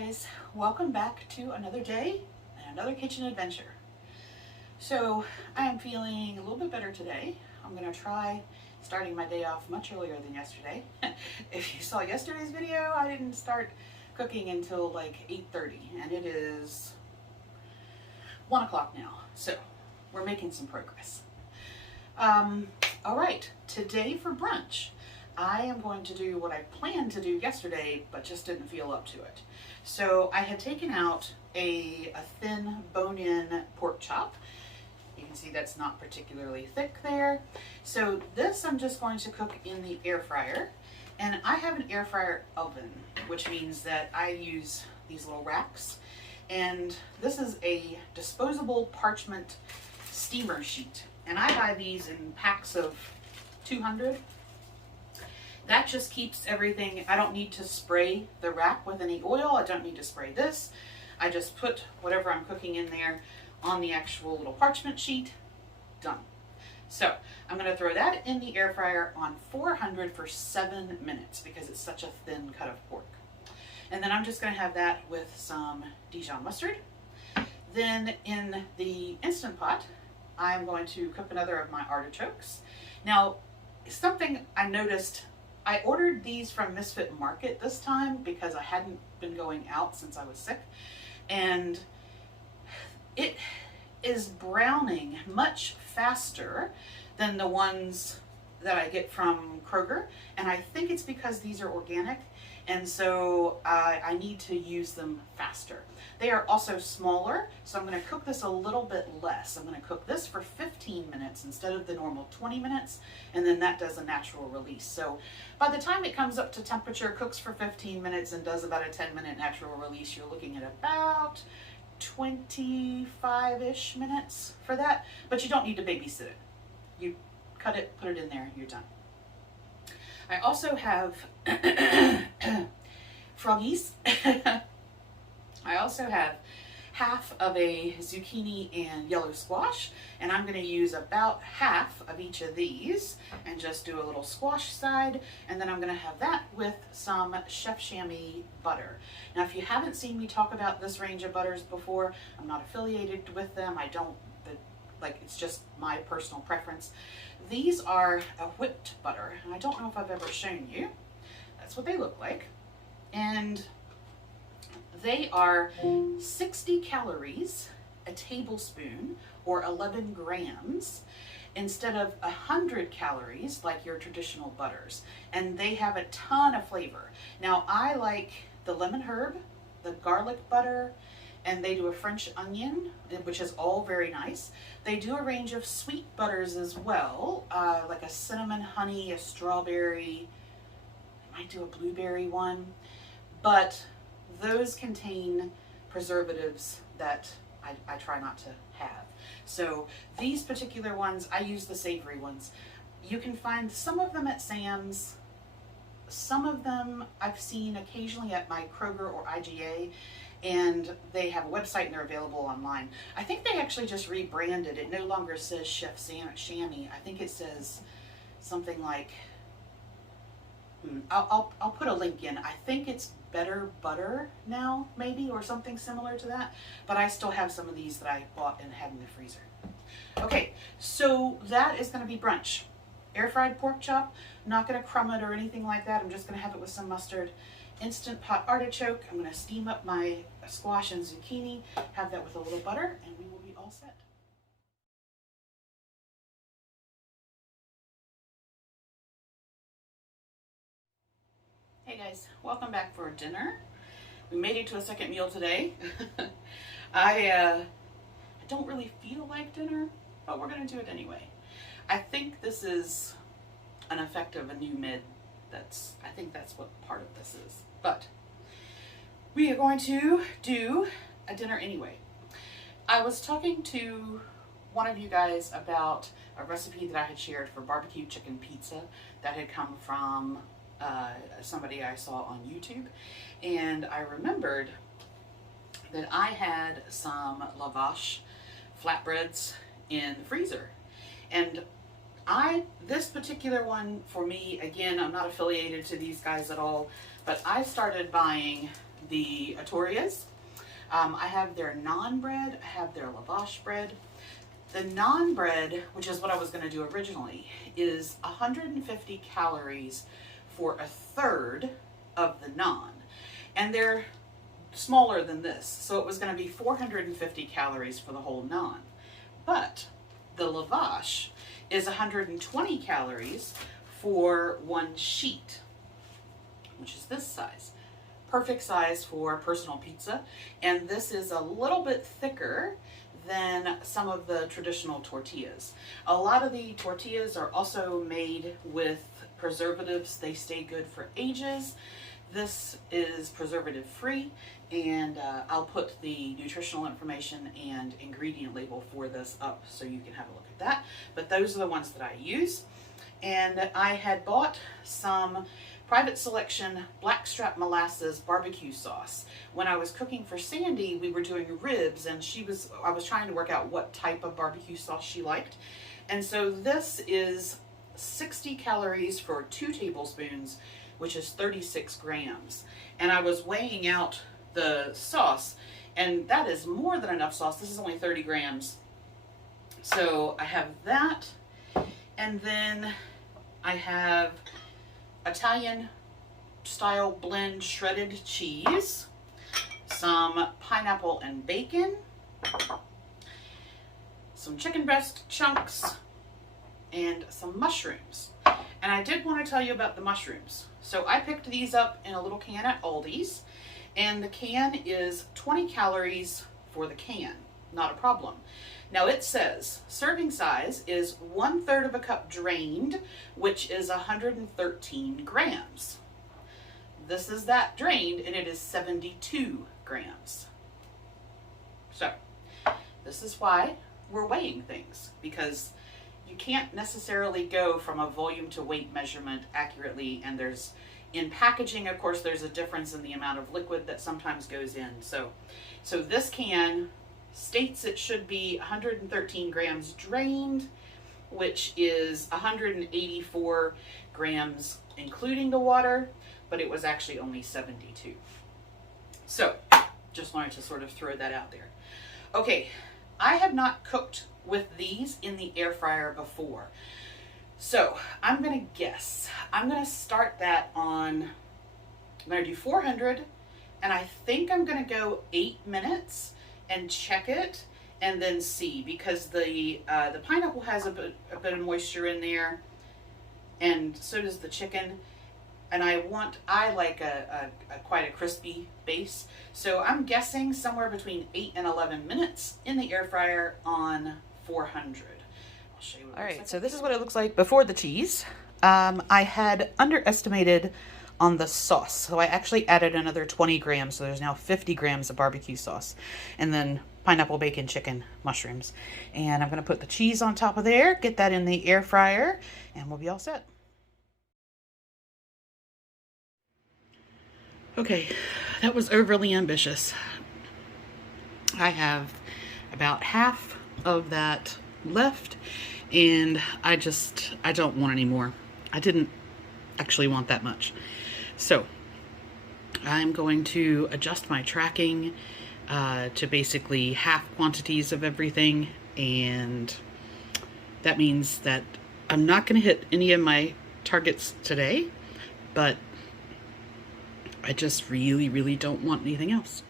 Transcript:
guys, welcome back to another day and another kitchen adventure. So I am feeling a little bit better today. I'm going to try starting my day off much earlier than yesterday. If you saw yesterday's video, I didn't start cooking until like 8:30 and it is 1 o'clock now. So we're making some progress. All right, today for brunch, I am going to do what I planned to do yesterday, but just didn't feel up to it. So I had taken out a thin bone-in pork chop. You can see that's not particularly thick there. So this I'm just going to cook in the air fryer. And I have an air fryer oven, which means that I use these little racks. And this is a disposable parchment steamer sheet. And I buy these in packs of 200. That just keeps everything. I don't need to spray the rack with any oil. I don't need to spray this. I just put whatever I'm cooking in there on the actual little parchment sheet. Done. So I'm going to throw that in the air fryer on 400 for 7 minutes because it's such a thin cut of pork. And then I'm just going to have that with some Dijon mustard. Then in the Instant Pot, I'm going to cook another of my artichokes. Now, something I noticed, I ordered these from Misfit Market this time because I hadn't been going out since I was sick. And it is browning much faster than the ones that I get from Kroger. And I think it's because these are organic. And so I need to use them faster. They are also smaller, so I'm going to cook this a little bit less. I'm going to cook this for 15 minutes instead of the normal 20 minutes, and then that does a natural release. So by the time it comes up to temperature, cooks for 15 minutes and does about a 10-minute natural release, you're looking at about 25-ish minutes for that, but you don't need to babysit it. You cut it, put it in there, you're done. I also have froggies. I also have half of a zucchini and yellow squash, and I'm going to use about half of each of these and just do a little squash side, and then I'm going to have that with some Chef Chamois butter. Now, if you haven't seen me talk about this range of butters before, I'm not affiliated with them. I don't, it's just my personal preference. These are a whipped butter, and I don't know if I've ever shown you. That's what they look like. And they are 60 calories, a tablespoon, or 11 grams, instead of 100 calories like your traditional butters. And they have a ton of flavor. Now, I like the lemon herb, the garlic butter, and they do a French onion, which is all very nice. They do a range of sweet butters as well, like a cinnamon honey, a strawberry, I might do a blueberry one, but those contain preservatives that I try not to have. So these particular ones, I use the savory ones. You can find some of them at Sam's. Some of them I've seen occasionally at my Kroger or IGA, and they have a website and they're available online. I think they actually just rebranded. It no longer says Chef Chamois. I think it says something like, I'll put a link in. I think it's Better Butter now, maybe, or something similar to that. But I still have some of these that I bought and had in the freezer. Okay, so that is going to be brunch. Air fried pork chop. I'm not going to crumb it or anything like that. I'm just going to have it with some mustard. Instant Pot artichoke. I'm going to steam up my squash and zucchini, have that with a little butter, and we will be all set. Hey guys, welcome back for dinner. We made it to a second meal today. I don't really feel like dinner, but we're going to do it anyway. I think this is an effect of a new mid. I think that's what part of this is. But we are going to do a dinner anyway. I was talking to one of you guys about a recipe that I had shared for barbecue chicken pizza that had come from somebody I saw on YouTube, and I remembered that I had some lavash flatbreads in the freezer, and this particular one for me, again, I'm not affiliated to these guys at all, but I started buying the Artichokes. I have their naan bread, I have their lavash bread. The naan bread, which is what I was going to do originally, is 150 calories for a third of the naan. And they're smaller than this, so it was going to be 450 calories for the whole naan. But the lavash is 120 calories for one sheet, which is this size. Perfect size for personal pizza. And this is a little bit thicker than some of the traditional tortillas. A lot of the tortillas are also made with preservatives. They stay good for ages. This is preservative free, and I'll put the nutritional information and ingredient label for this up so you can have a look at that. But those are the ones that I use. And I had bought some Private Selection Blackstrap Molasses barbecue sauce. When I was cooking for Sandy, we were doing ribs, and I was trying to work out what type of barbecue sauce she liked. And so this is 60 calories for 2 tablespoons, which is 36 grams. And I was weighing out the sauce, and that is more than enough sauce. This is only 30 grams. So I have that, and then I have Italian style blend shredded cheese, some pineapple and bacon, some chicken breast chunks, and some mushrooms. And I did want to tell you about the mushrooms. So I picked these up in a little can at Aldi's, and the can is 20 calories for the can. Not a problem. Now it says serving size is 1/3 of a cup drained, which is 113 grams. This is that drained, and it is 72 grams. So this is why we're weighing things, because you can't necessarily go from a volume to weight measurement accurately, and in packaging, of course, there's a difference in the amount of liquid that sometimes goes in. So this can states it should be 113 grams drained, which is 184 grams including the water, but it was actually only 72. So just wanted to sort of throw that out there. Okay, I have not cooked with these in the air fryer before. So I'm going to guess. I'm going to start that I'm going to do 400, and I think I'm going to go 8 minutes and check it and then see, because the pineapple has a bit of moisture in there, and so does the chicken. And I like quite a crispy base. So I'm guessing somewhere between 8 and 11 minutes in the air fryer on 400. I'll show you what it looks like. So this is what it looks like before the cheese. I had underestimated on the sauce, so I actually added another 20 grams, so there's now 50 grams of barbecue sauce, and then pineapple, bacon, chicken, mushrooms. And I'm going to put the cheese on top of there, get that in the air fryer, and we'll be all set. Okay, that was overly ambitious. I have about half of that left, and I don't want any more. I didn't actually want that much. So I'm going to adjust my tracking to basically half quantities of everything, and that means that I'm not going to hit any of my targets today, but I just really, really don't want anything else.